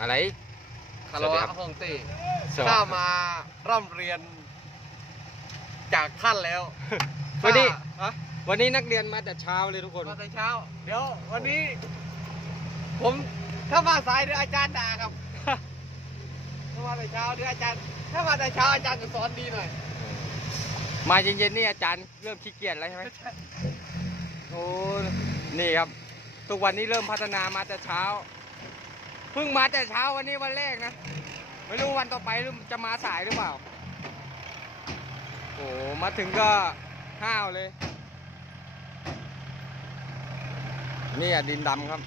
อะไรคารวะฮ่องเต้สวัสดีข้าครับมาร่ำเรียน จากท่านแล้ววันนี้ข้าฮะวันนี้นักเรียนมาแต่เช้าเลยทุกคนมาแต่เช้า เดี๋ยววันนี้ ผมถ้ามาสายเดี๋ยวอาจารย์ด่าครับถ้ามาแต่เช้าเดี๋ยวอาจารย์ ถ้ามาแต่เช้าอาจารย์จะสอนดีหน่อยมาเย็นๆนี่อาจารย์เริ่มขี้เกียจแล้วใช่ไหมโอ้นี่ครับ ทุกวันนี้เริ่มพัฒนามาแต่เช้า เพิ่งมาแต่เช้าวันนี้วันแรกนะ ไม่รู้วันต่อไปจะมาสายหรือเปล่า โอ้มาถึงก็ห้าวเลย นี่อะดินดำครับ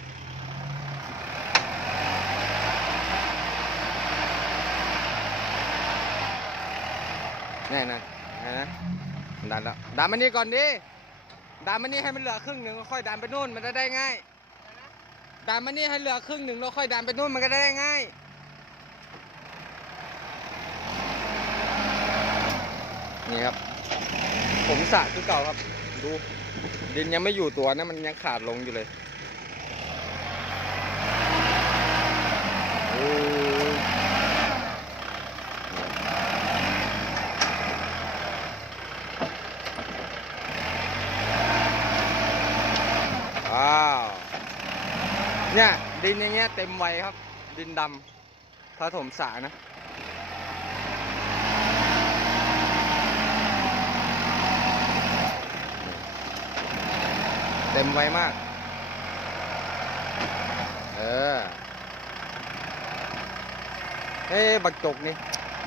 แน่นะนะนะดันแล้วดันมานี่ก่อนดิดันมานี่ให้มันเหลือครึ่งหนึ่งแล้วค่อยดันไปนู่นมันจะได้ง่าย ดันมานี่ให้เหลือครึ่งหนึ่งแล้วค่อยดันไปนู่นมันก็ได้ง่ายนี่ครับ ผมสระคือเก่าครับ ดู ดินยังไม่อยู่ตัวนะมันยังขาดลงอยู่เลยโอ้ว้าว เนี่ยดินอย่างเงี้ยเต็มไวครับ ดินดำถ้าถมสระนะเต็มไวมาก เออ เฮ้บักจกนี่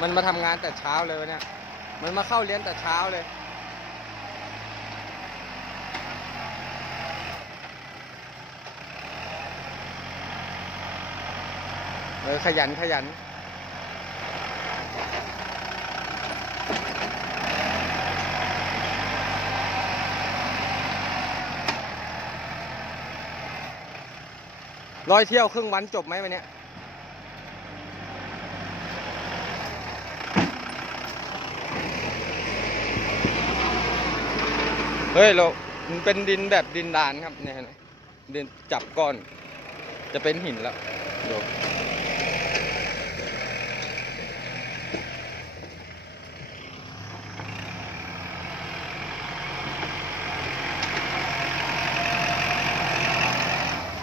มันมาทำงานแต่เช้าเลยวะเนี่ย มันมาเข้าเรียนแต่เช้าเลย เออขยันขยันร้อยเที่ยวครึ่งวันจบไหมวันเนี้ยเฮ้ยเรามันเป็นดินแบบดินดานครับเนี่ยเห็นไหมดินจับก้อน จะเป็นหินแล้วดู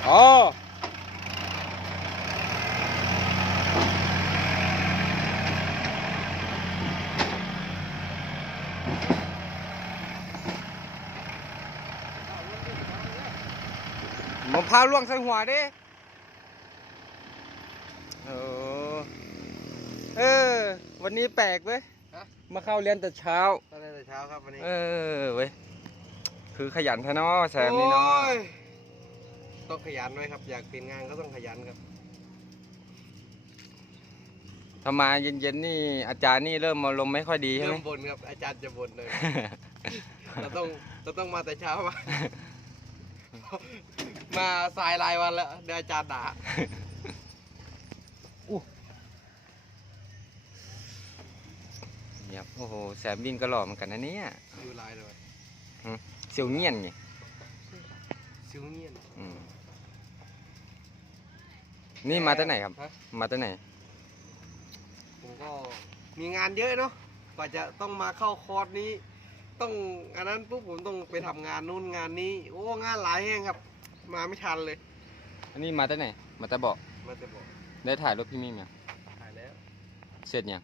อ๋อ มะพร้าวล่วงใส่หัวดิเออเออ วันนี้แปลกเว้ยฮะ มาเข้าเรียนแต่เช้าตั้งแต่เช้าครับวันนี้เออเว้ยคือขยันแท้เนาะแซมนี่เนาะโอ้ยต้องขยันไว้ครับ อยากเป็นงานก็ต้องขยันครับถ้ามาเย็นๆนี่อาจารย์นี่เริ่มอารมณ์ไม่ค่อยดีใช่ไหมเริ่มบ่นครับ อาจารย์จะบ่นเลย เราต้องเราต้องมาแต่เช้ามา มาสายรายวันแล้วเดี๋ยวอาจารย์ด่าเนี่ยครับโอ้โหแซมบินก็หล่อเหมือนกันนะเนี่ยอยู่ลายเลยเสียวเงียนไงซิวเงียนอืมนี่มาจากไหนครับ ฮะมาจากไหน ผมก็มีงานเยอะเนาะกว่าจะต้องมาเข้าคอร์สนี้ ต้องอันนั้นปุ๊บผมต้องไปทำงานนู่นงานนี้ โอ้งานหลายแห่งครับ มาไม่ทันเลย อันนี้มาจากไหน มาจากเบอกมาจะบอกได้ถ่ายรถพี่มิมยังถ่ายแล้ว เสร็จยัง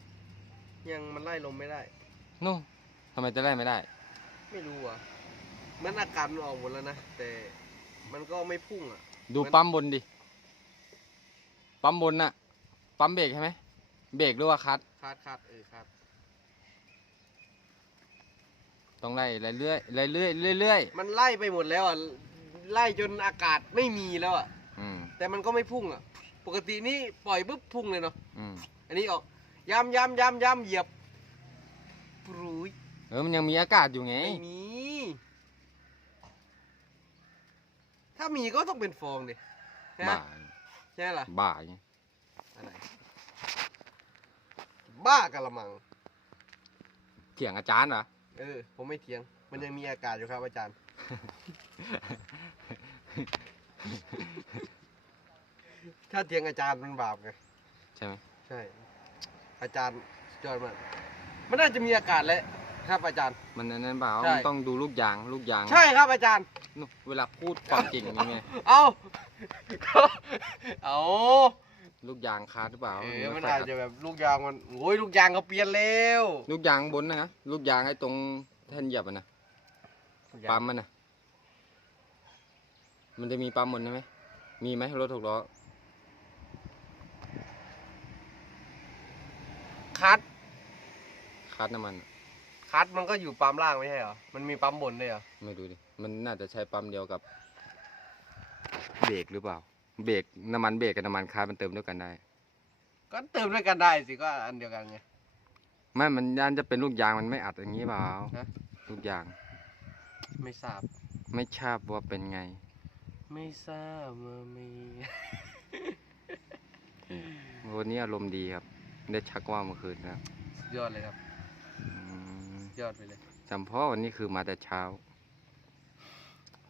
ยังมันไล่ลมไม่ได้ โน่ทำไมจะได้ไม่ได้ ไม่รู้อะมันอาการมันออกหมดแล้วนะ แต่มันก็ไม่พุ่งอะ ดูมันปั๊มบนดิ ปั๊มบนน่ะ ปั๊มเบรกใช่ไหม เบรกหรือว่าคลัด คาดคาดเออคาดต้องไล่เรื่อยๆเรื่อยๆเรื่อยมันไล่ไปหมดแล้วอะ ไล่จนอากาศไม่มีแล้วอะๆอืมแต่มันก็ไม่พุ่งอะ ปกตินี่ปล่อยปุ๊บพุ่งเลยเนาะอืมอันนี้ออกย้ำย้ำย้ำย้ำเหยียบปรุยเออมันยังมีอากาศอยู่ไง ไม่มี ถ้ามีก็ต้องเป็นฟองดิใช่ไหมบ้าใช่ไหมล่ะบ้าอย่างเงี้ยอะไรบ้ากะละมัง เถียงอาจารย์เหรอเออ ผมไม่เถียง มันยังมีอากาศอยู่ครับอาจารย์ ถ้าเถียงอาจารย์มันบาปไง ใช่ไหมใช่ อาจารย์สุดยอดมากมันน่าจะมีอากาศแล้วครับอาจารย์ มันอันนั้นเปล่าใช่ มันต้องดูลูกยางลูกยางใช่ครับอาจารย์ นู่นเวลาพูดความจริงอย่างเงี้ยเอาก็เอาลูกยางคาดหรือเปล่าเออมันอาจจะแบบลูกยางมันโอ้ยลูกยางก็เปลี่ยนแล้วลูกยางบนนะลูกยางไอ้ตรงแท่นเหยียบอะนะปั๊มมันนะ มันจะมีปั๊มบนใช่ไหมมีไหมรถหกล้อคัดคัดน้ำมันอะคัดมันก็อยู่ปั๊มล่างไม่ใช่เหรอ มันมีปั๊มบนด้วยเหรอ ไม่ดูดิ มันน่าจะใช้ปั๊มเดียวกับเบรกหรือเปล่า เบรกน้ำมันเบรกกับน้ำมันคาร์มันเติมด้วยกันได้ ก็เติมด้วยกันได้สิก็อันเดียวกันไง ไม่ มันย่านจะเป็นลูกยางมันไม่อัดอย่างนี้เปล่าฮะ ลูกยางไม่ทราบ ไม่ทราบว่าเป็นไง ไม่ทราบว่ามีวันนี้อารมณ์ดีครับ ได้ชักว่าวเมื่อคืนนะครับสุดยอดเลยครับอืมสุดยอดไปเลย จำเพาะวันนี้คือมาแต่เช้า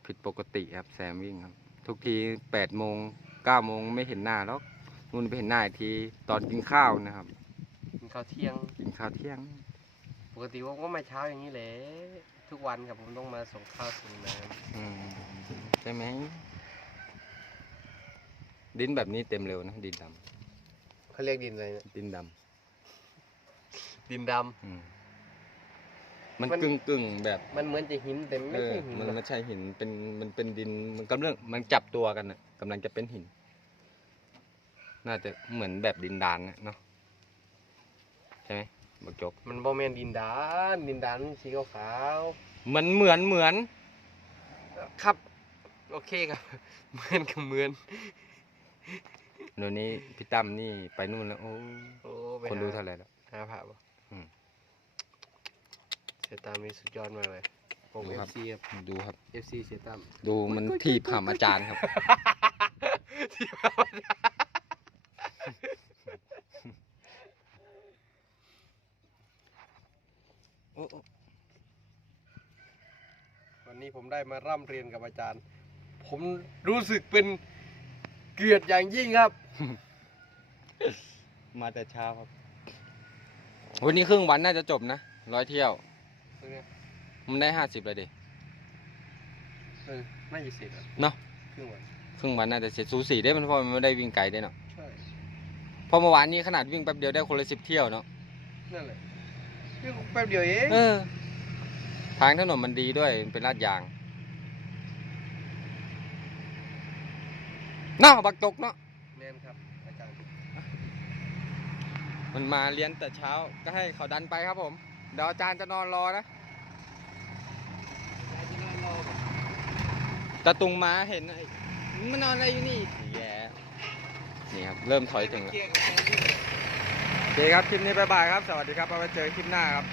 ผิดปกติครับแซมวิ่งครับ ทุกทีแปดโมงเก้าโมงไม่เห็นหน้าแล้วนู่นไปเห็นหน้าอีกทีตอนกินข้าวนะครับ กินข้าวเที่ยง กินข้าวเที่ยง ปกติผมก็มาเช้าอย่างนี้แหละทุกวันครับผมต้องมาส่งข้าวส่งน้อืมใช่ไหม ดินแบบนี้เต็มเร็วนะ ดินดำเขาเรียกดินอะไรเนี่ยำดินดดินดำอืมมันมัน กึ่งกึ่งๆแบบำมันเหมือนจะหินแต่เอไม่อใช่หินมันหรอกไม่ใช่หิน เป็น มันเป็นดิน มันกำลัง มันจับตัวกันนะกำลังจะเป็นหิน น่าจะเหมือนแบบดินดานนะเนาะ ใช่ไหมบักจก มันโบแมนดินดานดินดานมันสีขาวมันเหมือนเหมือน ๆครับ โอเคครับ เหมือนกับเหมือน เดี๋ยวนี้พี่ตั้มนี่ไปนู่นแล้ว โอ้โอ้ไปคนหดูเท่าไหร่แล้ว หาผ่าปะอืม เสียตามนี่สุดยอดมากเลยผมดูเอครับฟซีครับดูครับ เอฟซีเสียตาม ดูมันทีบผ่าอาจารย์ครับ ที่ผ่ามาวันนี้ผมได้มาร่ำเรียนกับอาจารย์ ผมรู้สึกเป็น เกียรติอย่างยิ่งครับ มาแต่เช้าครับวันนี้ครึ่งวันน่าจะจบนะร้อยเที่ยว มันได้ห้าสิบเลยดิ เออน่าจะเสร็จอะเนาะครึ่งวันครึ่งวันน่าจะเสร็จสูสีได้มันเพราะมันไม่ได้วิ่งไกลได้เนาะใช่ เพราะเมื่อวานนี้ขนาดวิ่งแป๊บเดียวได้คนละสิบเที่ยวเนาะนั่นแหละนี่แป๊บเดียวเอง เออ ทางถนนมันดีด้วยมันเป็นลาดยาง เนาะบักจกเนาะแน่นครับอาจารย์มันมาเรียนแต่เช้าก็ให้เขาดันไปครับผม เดี๋ยวอาจารย์จะนอนรอนะตะตุงมาเห็นไอ้มันนอนอะไรอยู่นี่แย่นี่ครับ เริ่มถอยถึงแล้วโอเคครับคลิปนี้บายบายครับ สวัสดีครับเอาไว้เจอคลิปหน้าครับ